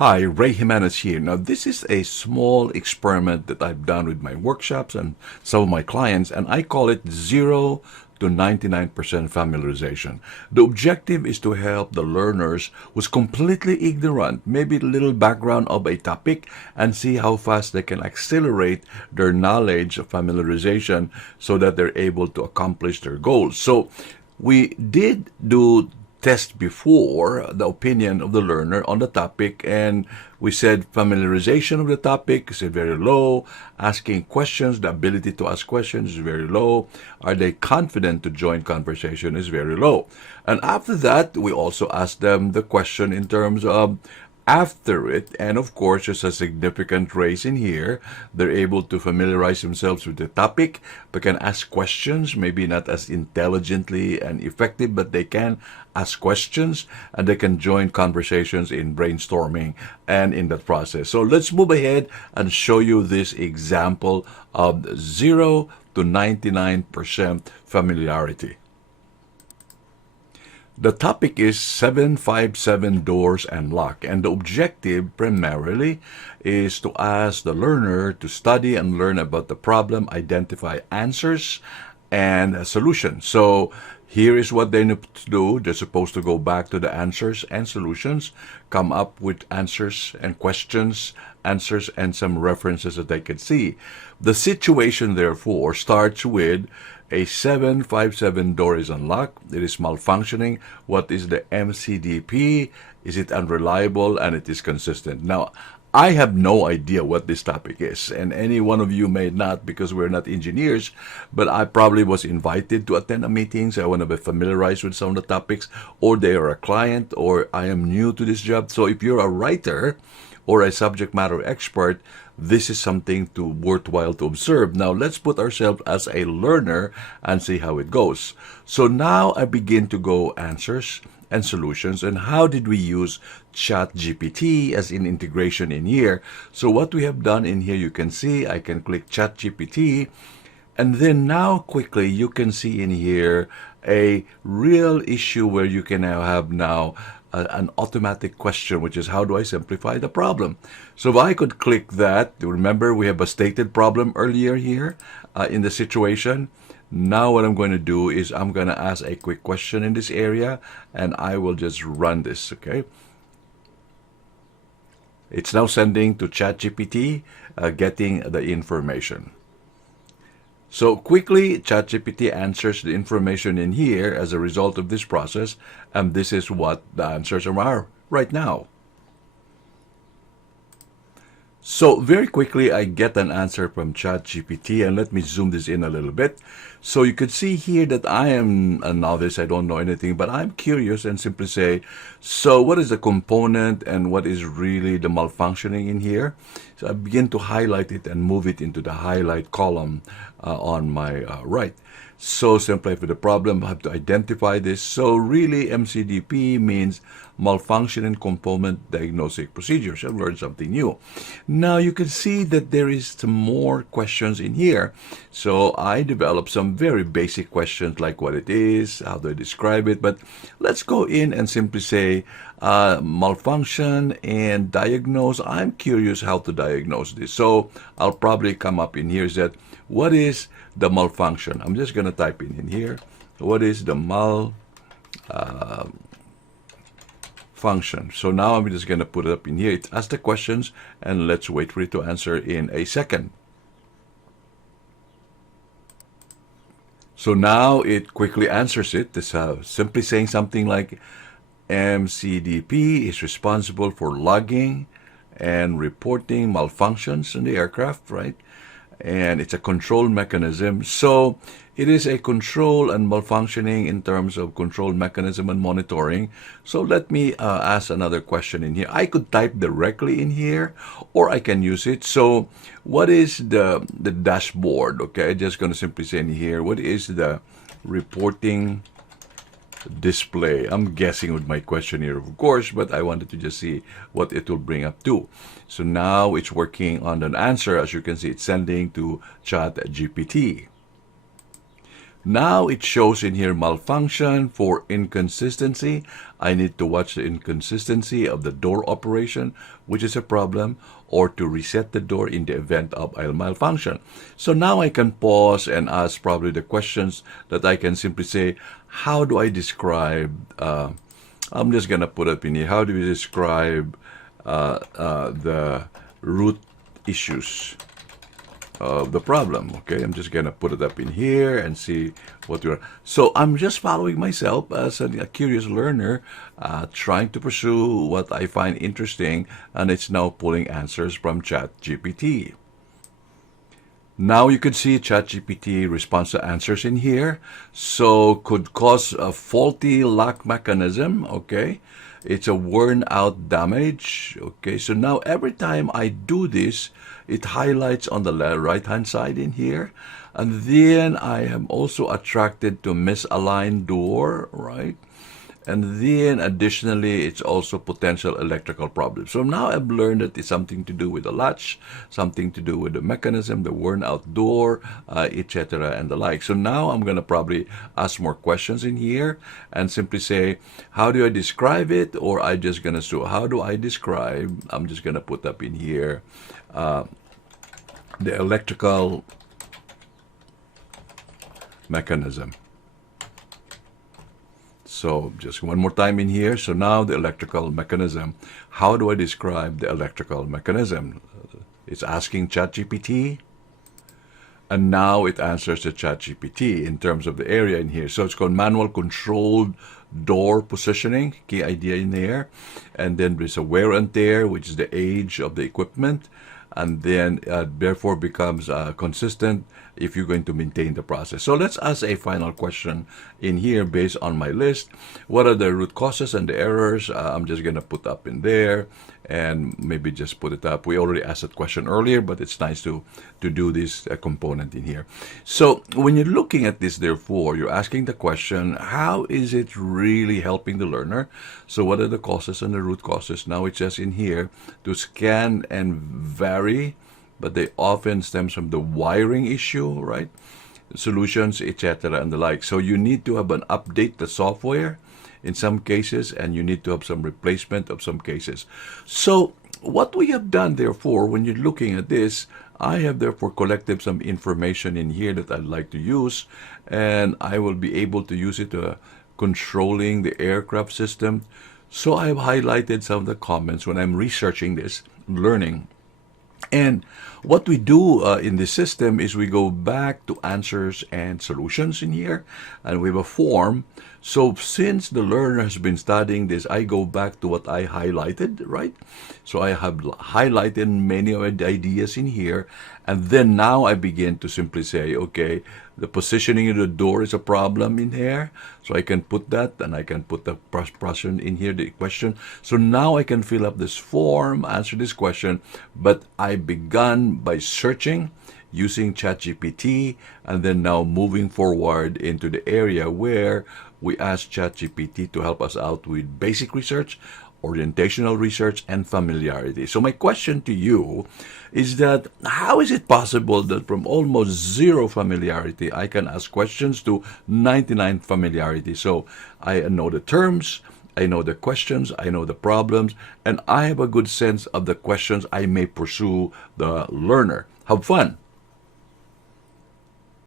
Hi, Ray Jimenez here. Now, this is a small experiment that I've done with my workshops and some of my clients, and I call it 0 to 99% familiarization. The objective is to help the learners who's completely ignorant, maybe a little background of a topic, and see how fast they can accelerate their knowledge of familiarization so that they're able to accomplish their goals. So, we did do test before the opinion of the learner on the topic, and we said familiarization of the topic is very low, asking questions, the ability to ask questions is very low, are they confident to join conversation is very low. And after that, we also asked them the question in terms of after it, and of course, there's a significant raise in here. They're able to familiarize themselves with the topic. They can ask questions, maybe not as intelligently and effective, but they can ask questions and they can join conversations in brainstorming and in that process. So let's move ahead and show you this example of 0 to 99% familiarity. The topic is 757 doors and lock, and the objective primarily is to ask the learner to study and learn about the problem, identify answers and solutions. So here is what they need to do. They're supposed to go back to the answers and solutions, come up with answers and questions, answers and some references that they can see. The situation, therefore, starts with a 757 door is unlocked. It is malfunctioning. What is the MCDP? Is it unreliable? And it is consistent. Now, I have no idea what this topic is, and any one of you may not because we're not engineers, but I probably was invited to attend a meeting, so I want to be familiarized with some of the topics, or they are a client, or I am new to this job. So if you're a writer or a subject matter expert, this is something worthwhile to observe. Now, let's put ourselves as a learner and see how it goes. So now I begin to go answers and solutions, and how did we use ChatGPT as in integration in here. So what we have done in here, you can see, I can click ChatGPT, and then now quickly you can see in here a real issue where you can now have an automatic question, which is how do I simplify the problem? So if I could click that, remember we have a stated problem earlier here in the situation. Now what I'm going to do is I'm going to ask a quick question in this area, and I will just run this, okay? It's now sending to ChatGPT, getting the information. So quickly, ChatGPT answers the information in here as a result of this process, and this is what the answers are right now. So very quickly, I get an answer from ChatGPT, and let me zoom this in a little bit. So you could see here that I am a novice, I don't know anything, but I'm curious and simply say, so what is the component and what is really the malfunctioning in here? So I begin to highlight it and move it into the highlight column on my right. So simplify for the problem, I have to identify this. So really MCDP means malfunctioning component diagnostic procedures. I've learned something new. Now you can see that there is some more questions in here. So I developed some very basic questions like what it is, how do I describe it, but let's go in and simply say malfunction and diagnose. I'm curious how to diagnose this. So I'll probably come up in here is that what is the malfunction? I'm just going to type in here. What is the function? So now I'm just going to put it up in here. It asks the questions, and let's wait for it to answer in a second. So now it quickly answers it. It's simply saying something like MCDP is responsible for logging and reporting malfunctions in the aircraft, right? And it's a control mechanism. So it is a control and malfunctioning in terms of control mechanism and monitoring. So let me ask another question in here. I could type directly in here, or I can use it. So what is the dashboard? Okay, just going to simply say in here, what is the reporting display? I'm guessing with my question here, of course, but I wanted to just see what it will bring up to. So now it's working on an answer. As you can see, it's sending to ChatGPT. Now it shows in here malfunction for inconsistency. I need to watch the inconsistency of the door operation, which is a problem, or to reset the door in the event of a malfunction. So now I can pause and ask probably the questions that I can simply say, how do I describe, I'm just going to put it in here, how do you describe the root issues of the problem? Okay, I'm just gonna put it up in here and see what you're. So I'm just following myself as a curious learner, trying to pursue what I find interesting, and it's now pulling answers from ChatGPT. Now you can see ChatGPT response to answers in here. So could cause a faulty lock mechanism. Okay, it's a worn out damage. Okay, so now every time I do this, it highlights on the right hand side in here. And then I am also attracted to misaligned door, right? And then additionally, it's also potential electrical problems. So now I've learned that it's something to do with the latch, something to do with the mechanism, the worn out door, etc. and the like. So now I'm going to probably ask more questions in here and simply say, how do I describe it? Or I just going to say, how do I describe? I'm just going to put up in here the electrical mechanism. So just one more time in here. So now the electrical mechanism. How do I describe the electrical mechanism? It's asking ChatGPT. And now it answers the ChatGPT in terms of the area in here. So it's called manual controlled door positioning, key idea in there. And then there's a wear and tear, which is the age of the equipment. And then therefore becomes consistent if you're going to maintain the process. So let's ask a final question in here based on my list. What are the root causes and the errors? I'm just going to put up in there and maybe just put it up. We already asked that question earlier, but it's nice to do this component in here. So when you're looking at this, therefore, you're asking the question, how is it really helping the learner? So what are the causes and the root causes? Now it's just in here to scan and vary, but they often stems from the wiring issue, right? Solutions, etc. and the like. So you need to have an update the software in some cases, and you need to have some replacement of some cases. So what we have done, therefore, when you're looking at this, I have therefore collected some information in here that I'd like to use, and I will be able to use it controlling the aircraft system. So I have highlighted some of the comments when I'm researching this, learning. And what we do in this system is we go back to answers and solutions in here, and we have a form. So since the learner has been studying this, I go back to what I highlighted, right? So I have highlighted many of the ideas in here, and then now I begin to simply say, okay, the positioning of the door is a problem in here. So I can put that, and I can put the person in here, the question. So now I can fill up this form, answer this question, but I begun by searching using ChatGPT, and then now moving forward into the area where we ask ChatGPT to help us out with basic research, orientational research, and familiarity. So my question to you is that how is it possible that from almost zero familiarity, I can ask questions to 99 familiarity? So I know the terms, I know the questions, I know the problems, and I have a good sense of the questions I may pursue the learner. Have fun.